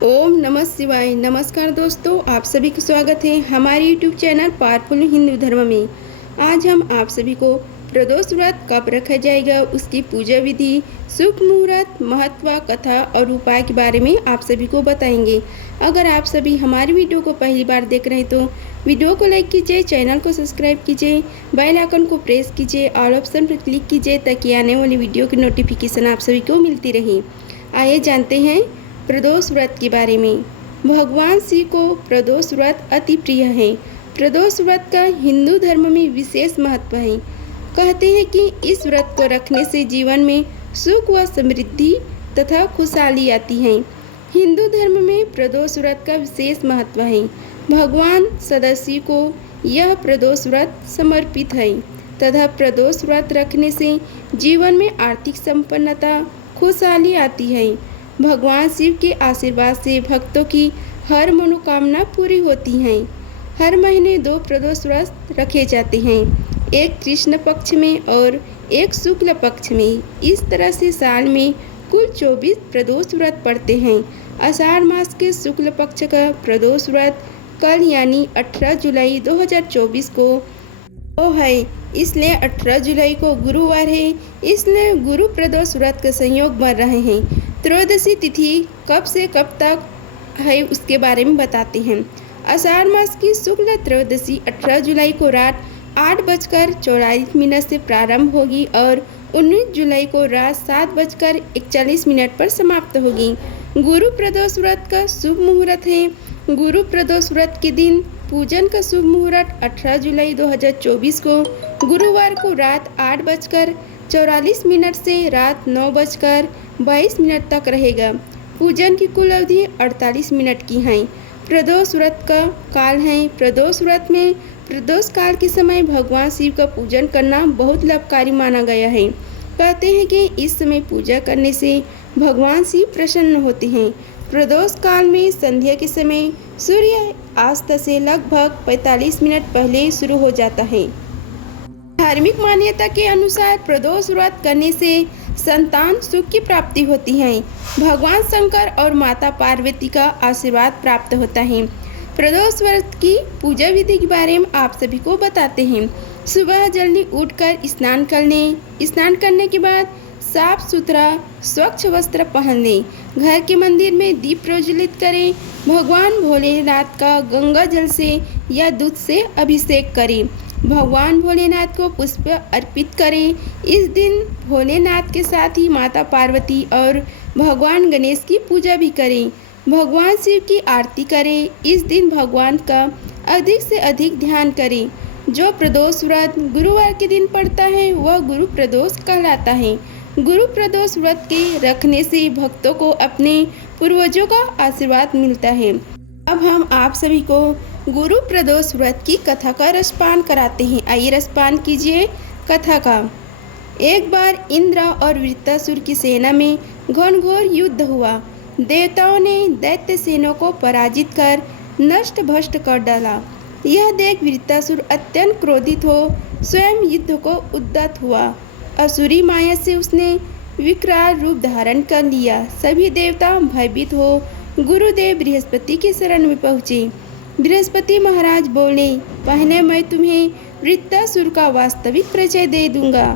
ओम नमः शिवाय। नमस्कार दोस्तों, आप सभी का स्वागत है हमारे यूट्यूब चैनल पावरफुल हिंदू धर्म में। आज हम आप सभी को प्रदोष व्रत कब रखा जाएगा, उसकी पूजा विधि, शुभ मुहूर्त, महत्व, कथा और उपाय के बारे में आप सभी को बताएंगे। अगर आप सभी हमारी वीडियो को पहली बार देख रहे हैं तो वीडियो को लाइक कीजिए, चैनल को सब्सक्राइब कीजिए, बेल आइकन को प्रेस कीजिए, ऑल ऑप्शन पर क्लिक कीजिए ताकि आने वाली वीडियो की नोटिफिकेशन आप सभी को मिलती रहे। आइए जानते हैं प्रदोष व्रत के बारे में। भगवान शिव को प्रदोष व्रत अति प्रिय है। प्रदोष व्रत का हिंदू धर्म में विशेष महत्व है। कहते हैं कि इस व्रत को रखने से जीवन में सुख व समृद्धि तथा खुशहाली आती है। हिंदू धर्म में प्रदोष व्रत का विशेष महत्व है। भगवान सदाशिव को यह प्रदोष व्रत समर्पित है तथा प्रदोष व्रत रखने से जीवन में आर्थिक संपन्नता, खुशहाली आती है। भगवान शिव के आशीर्वाद से भक्तों की हर मनोकामना पूरी होती हैं। हर महीने 2 प्रदोष व्रत रखे जाते हैं, एक कृष्ण पक्ष में और एक शुक्ल पक्ष में। इस तरह से साल में कुल 24 प्रदोष व्रत पड़ते हैं। आषाढ़ मास के शुक्ल पक्ष का प्रदोष व्रत कल यानी 18 जुलाई 2024 को है, इसलिए 18 जुलाई को गुरुवार है, इसलिए गुरु प्रदोष व्रत का संयोग बन रहे हैं। त्रयोदशी तिथि कब से कब तक है उसके बारे में बताते हैं। आषाढ़ मास की शुक्ल त्रयोदशी 18 जुलाई को रात 8:44 से प्रारंभ होगी और 19 जुलाई को रात 7:41 पर समाप्त होगी। गुरु प्रदोष व्रत का शुभ मुहूर्त है। गुरु प्रदोष व्रत के दिन पूजन का शुभ मुहूर्त 18 जुलाई 2024 को गुरुवार को रात 8:44 से रात 9:22 तक रहेगा। पूजन की कुल अवधि 48 मिनट की है। प्रदोष व्रत का काल है। प्रदोष व्रत में प्रदोष काल के समय भगवान शिव का पूजन करना बहुत लाभकारी माना गया है। कहते हैं कि इस समय पूजा करने से भगवान शिव प्रसन्न होते हैं। प्रदोष काल में संध्या के समय सूर्य अस्त से लगभग 45 मिनट पहले शुरू हो जाता है। धार्मिक मान्यता के अनुसार प्रदोष व्रत करने से संतान सुख की प्राप्ति होती है। भगवान शंकर और माता पार्वती का आशीर्वाद प्राप्त होता है। प्रदोष व्रत की पूजा विधि के बारे में आप सभी को बताते हैं। सुबह जल्दी उठकर स्नान करने के बाद साफ सुथरा स्वच्छ वस्त्र पहन लें। घर के मंदिर में दीप प्रज्वलित करें। भगवान भोलेनाथ का गंगा जल से या दूध से अभिषेक करें। भगवान भोलेनाथ को पुष्प अर्पित करें। इस दिन भोलेनाथ के साथ ही माता पार्वती और भगवान गणेश की पूजा भी करें। भगवान शिव की आरती करें। इस दिन भगवान का अधिक से अधिक ध्यान करें। जो प्रदोष व्रत गुरुवार के दिन पड़ता है वह गुरु प्रदोष कहलाता है। गुरु प्रदोष व्रत के रखने से भक्तों को अपने पूर्वजों का आशीर्वाद मिलता है। अब हम आप सभी को गुरु प्रदोष व्रत की कथा का रसपान कराते हैं। आइए रसपान कीजिए कथा का। एक बार इंद्र और वृत्तासुर की सेना में घनघोर युद्ध हुआ। देवताओं ने दैत्य सेना को पराजित कर नष्ट भ्रष्ट कर डाला। यह देख वृत्तासुर अत्यंत क्रोधित हो स्वयं युद्ध को उद्यत हुआ। असुरी माया से उसने विकराल रूप धारण कर लिया। सभी देवता भयभीत हो गुरुदेव बृहस्पति के शरण में पहुँचे। बृहस्पति महाराज बोले, पहले मैं तुम्हें वृत्तासुर का वास्तविक परिचय दे दूंगा।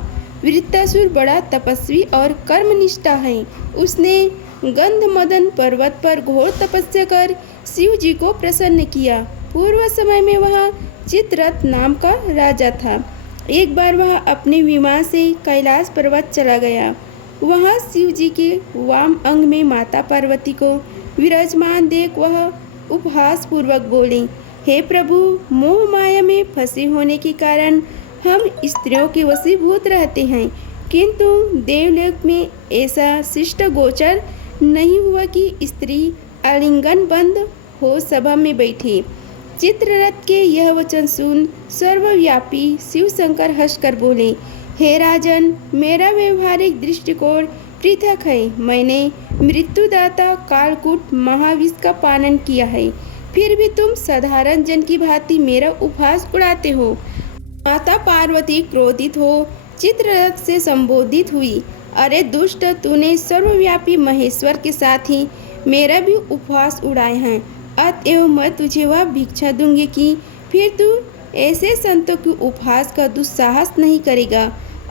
वृत्तासुर बड़ा तपस्वी और कर्मनिष्ठा है। उसने गंधमदन पर्वत पर घोर तपस्या कर शिव जी को प्रसन्न किया। पूर्व समय में वह चित्ररथ नाम का राजा था। एक बार वह अपने विमान से कैलाश पर्वत चला गया। वहाँ शिव जी के वाम अंग में माता पार्वती को विराजमान देख वह उपहास पूर्वक बोले, हे प्रभु, मोह माया में फंसे होने के कारण हम स्त्रियों के वशीभूत रहते हैं, किंतु देवलोक में ऐसा शिष्ट गोचर नहीं हुआ कि स्त्री आलिंगन बंद हो सभा में बैठी। चित्ररथ के यह वचन सुन सर्वव्यापी शिव शंकर हंसकर बोले, हे राजन, मेरा व्यवहारिक दृष्टिकोण पृथक है। मैंने मृत्युदाता कालकूट महाविष का पालन किया है, फिर भी तुम साधारण जन की भांति मेरा उपहास उड़ाते हो। माता पार्वती क्रोधित हो चित्ररथ से संबोधित हुई, अरे दुष्ट, तूने सर्वव्यापी महेश्वर के साथ ही मेरा भी उपवास उड़ाए हैं, अतएव मैं तुझे वह भिक्षा दूंगी कि फिर तू ऐसे संतों के उपहास का दुस्साहस नहीं करेगा।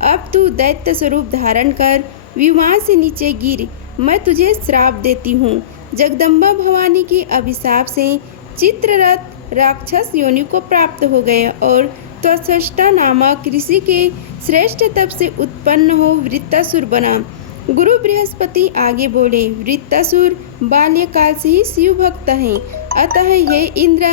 अब तू दैत्य स्वरूप धारण कर विमान से नीचे गिर, मैं तुझे श्राप देती हूँ। जगदम्बा भवानी के अभिशाप से चित्ररथ राक्षस योनि को प्राप्त हो गए और त्वष्टा नामक ऋषि के श्रेष्ठ तप से उत्पन्न हो वृत्तासुर बना। गुरु बृहस्पति आगे बोले, वृत्तासुर बाल्यकाल से ही शिव भक्त हैं, अतः ये इंद्र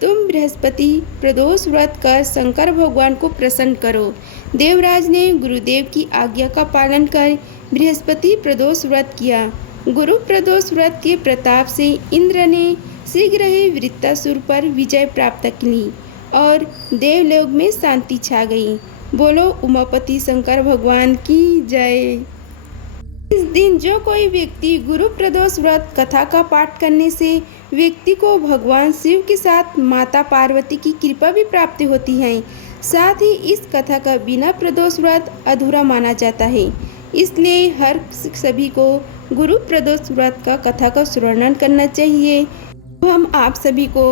तुम बृहस्पति प्रदोष व्रत कर शंकर भगवान को प्रसन्न करो। देवराज ने गुरुदेव की आज्ञा का पालन कर बृहस्पति प्रदोष व्रत किया। गुरु प्रदोष व्रत के प्रताप से इंद्र ने शीघ्र ही वृत्तासुर पर विजय प्राप्त की और देवलोक में शांति छा गई। बोलो उमापति शंकर भगवान की जय। इस दिन जो कोई व्यक्ति गुरु प्रदोष व्रत कथा का पाठ करने से व्यक्ति को भगवान शिव के साथ माता पार्वती की कृपा भी प्राप्त होती है। साथ ही इस कथा का बिना प्रदोष व्रत अधूरा माना जाता है। इसलिए हर सभी को गुरु प्रदोष व्रत का कथा का श्रवण करना चाहिए। हम आप सभी को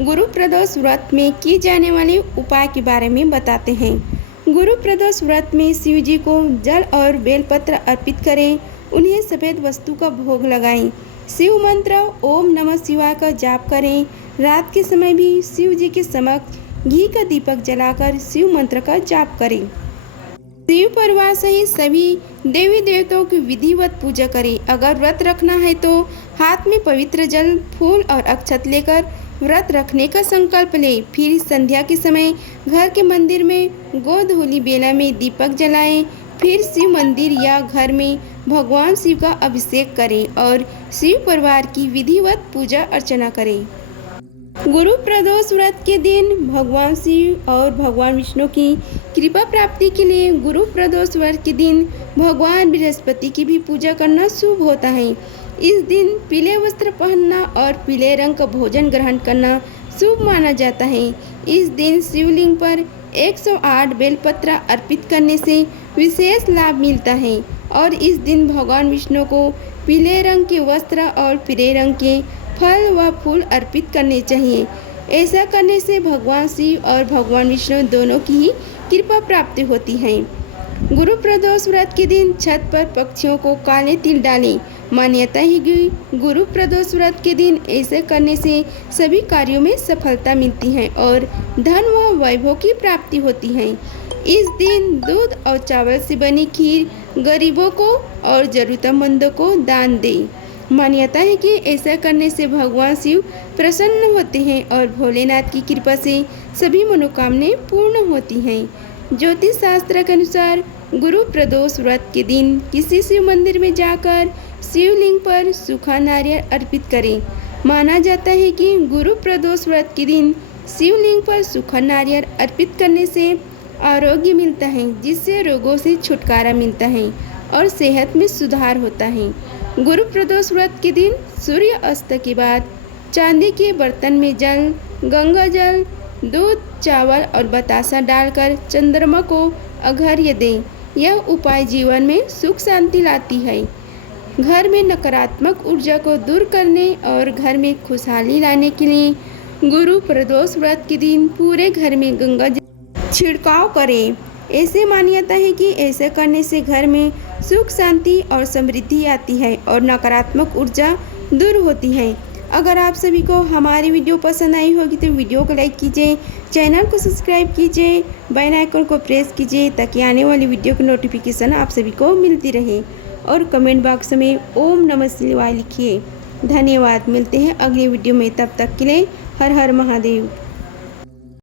गुरु प्रदोष व्रत में किए जाने वाले उपाय के बारे में बताते हैं। गुरु प्रदोष व्रत में शिव जी को जल और बेलपत्र अर्पित करें, उन्हें सफ़ेद वस्तु का भोग लगाएं, शिव मंत्र ओम नमः शिवाय का जाप करें। रात के समय भी शिव जी के समक्ष घी का दीपक जलाकर शिव मंत्र का जाप करें। शिव परिवार सहित सभी देवी देवताओं की विधिवत पूजा करें। अगर व्रत रखना है तो हाथ में पवित्र जल, फूल और अक्षत लेकर व्रत रखने का संकल्प ले। फिर संध्या के समय घर के मंदिर में गोधूली बेला में दीपक जलाएं। फिर शिव मंदिर या घर में भगवान शिव का अभिषेक करें और शिव परिवार की विधिवत पूजा अर्चना करें। गुरु प्रदोष व्रत के दिन भगवान शिव और भगवान विष्णु की कृपा प्राप्ति के लिए गुरु प्रदोष व्रत के दिन भगवान बृहस्पति की भी पूजा करना शुभ होता है। इस दिन पीले वस्त्र पहनना और पीले रंग का भोजन ग्रहण करना शुभ माना जाता है। इस दिन शिवलिंग पर 108 बेलपत्र अर्पित करने से विशेष लाभ मिलता है और इस दिन भगवान विष्णु को पीले रंग के वस्त्र और पीले रंग के फल व फूल अर्पित करने चाहिए। ऐसा करने से भगवान शिव और भगवान विष्णु दोनों की ही कृपा प्राप्ति होती है। गुरु प्रदोष व्रत के दिन छत पर पक्षियों को काले तिल डालें। मान्यता है कि गुरु प्रदोष व्रत के दिन ऐसे करने से सभी कार्यों में सफलता मिलती है और धन व वैभव की प्राप्ति होती है। इस दिन दूध और चावल से बनी खीर गरीबों को और जरूरतमंदों को दान दें। मान्यता है कि ऐसा करने से भगवान शिव प्रसन्न होते हैं और भोलेनाथ की कृपा से सभी मनोकामनाएं पूर्ण होती हैं। ज्योतिष शास्त्र के अनुसार गुरु प्रदोष व्रत के दिन किसी शिव मंदिर में जाकर शिवलिंग पर सूखा नारियल अर्पित करें। माना जाता है कि गुरु प्रदोष व्रत के दिन शिवलिंग पर सूखा नारियल अर्पित करने से आरोग्य मिलता है, जिससे रोगों से छुटकारा मिलता है और सेहत में सुधार होता है। गुरु प्रदोष व्रत के दिन सूर्य अस्त के बाद चांदी के बर्तन में जल, गंगा जल, दूध, चावल और बतासा डालकर चंद्रमा को अर्घ्य दें। यह उपाय जीवन में सुख शांति लाती है। घर में नकारात्मक ऊर्जा को दूर करने और घर में खुशहाली लाने के लिए गुरु प्रदोष व्रत के दिन पूरे घर में गंगा जल छिड़काव करें। ऐसे मान्यता है कि ऐसे करने से घर में सुख शांति और समृद्धि आती है और नकारात्मक ऊर्जा दूर होती है। अगर आप सभी को हमारी वीडियो पसंद आई होगी तो वीडियो को लाइक कीजिए, चैनल को सब्सक्राइब कीजिए, बेल आइकन को प्रेस कीजिए ताकि आने वाली वीडियो की नोटिफिकेशन आप सभी को मिलती रहे और कमेंट बॉक्स में ओम नमः शिवाय लिखिए। धन्यवाद। मिलते हैं अगली वीडियो में, तब तक के लिए हर हर महादेव।